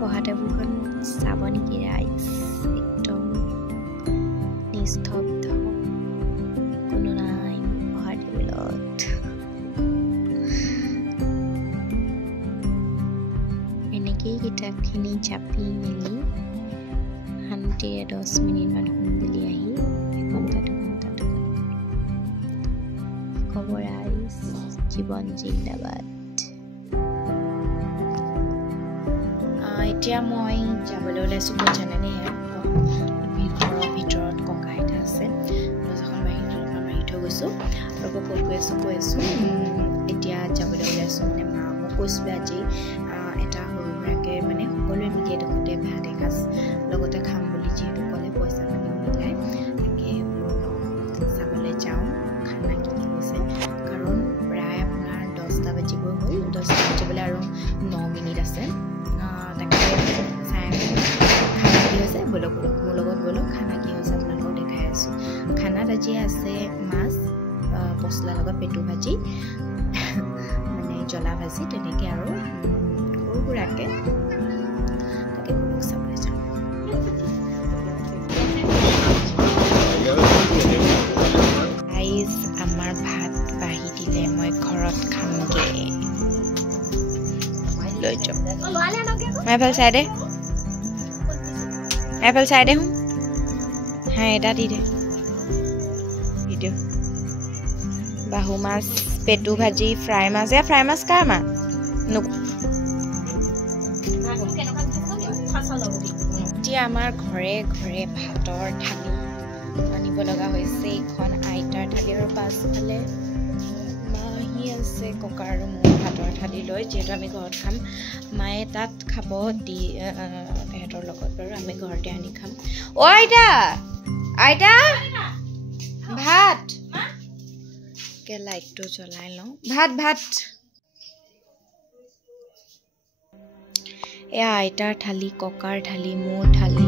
পঢ়া টেবুলখন চাব নেকি ৰাইজ একদম নিস্তব্ধ কোনো নাই পঢ়া টেবুলত এনেকেই কিতাপখিনি চাপি মেলি শান্তিৰে 10 মিনিটমান শুম বুলি আহি এঘণ্টা ক'ব ৰাইজ জীৱন জিন্দাবাদ এতিয়া মই যাবলৈ ওলাইছোঁ মই জানেনে ঘৰৰ ভিতৰত ককা আইতা আছে দৰ্জাখন মাৰি থৈ গৈছোঁ আৰু কৈ আছোঁ এতিয়া যাবলৈ ওলাইছোঁ মানে মাকো কৈছিলোঁ আজি এটা সৰু সুৰাকৈ মানে সকলোৱে মিলি এডোখৰতে ভাত এসাঁজ লগতে খাম বুলি যিহেতু ক'লে পইচা পাতি মিলাই তাকে চাবলৈ যাওঁ খানা কি হৈছে কাৰণ প্ৰায় আপোনাৰ 10টা বাজিবই হ'ল 10টা বাজিবলৈ আৰু 9 মিনিট আছে তাকে চাই খানা কি হৈছে বলক মোৰ লগত বলক খানা কি হৈছে আপোনালোকক দেখাই আছোঁ খানাত আজি আছে মাছ পচলাৰ লগত পেটু ভাজি মানে জ্বলা ভাজি তেনেকৈ আৰু সৰু সুৰাকৈ তাকে বলক চাবলৈ যাওঁ ৰাইজ আমাৰ ভাত বাঢ়ি দিলে মই ঘৰত খামগৈ লৈ যাওঁ মই এফাল চাই দে হ্যাঁ এটা দি দে ভিডিঅ' বাহু মাছ পেটু ভাজি ফ্ৰাই মাছ কাৰ মা এতিয়া আমাৰ ঘৰে ঘৰে ভাতৰ থালি আনিব লগা হৈছে এইখন আইতাৰ থালি আৰু পাছফালে মাহী আছে ককা আৰু মোৰ ভাতৰ থালি লৈ যিহেতু আমি ঘৰত খাম মায়ে তাত খাব দি তেহেঁতৰ লগত বাৰু আমি ঘৰতে আনি খাম অ' আইতা ভাত লাইটটো জ্বলাই লওঁ ভাত এয়া আইতাৰ থালি ককাৰ থালি মোৰ থালি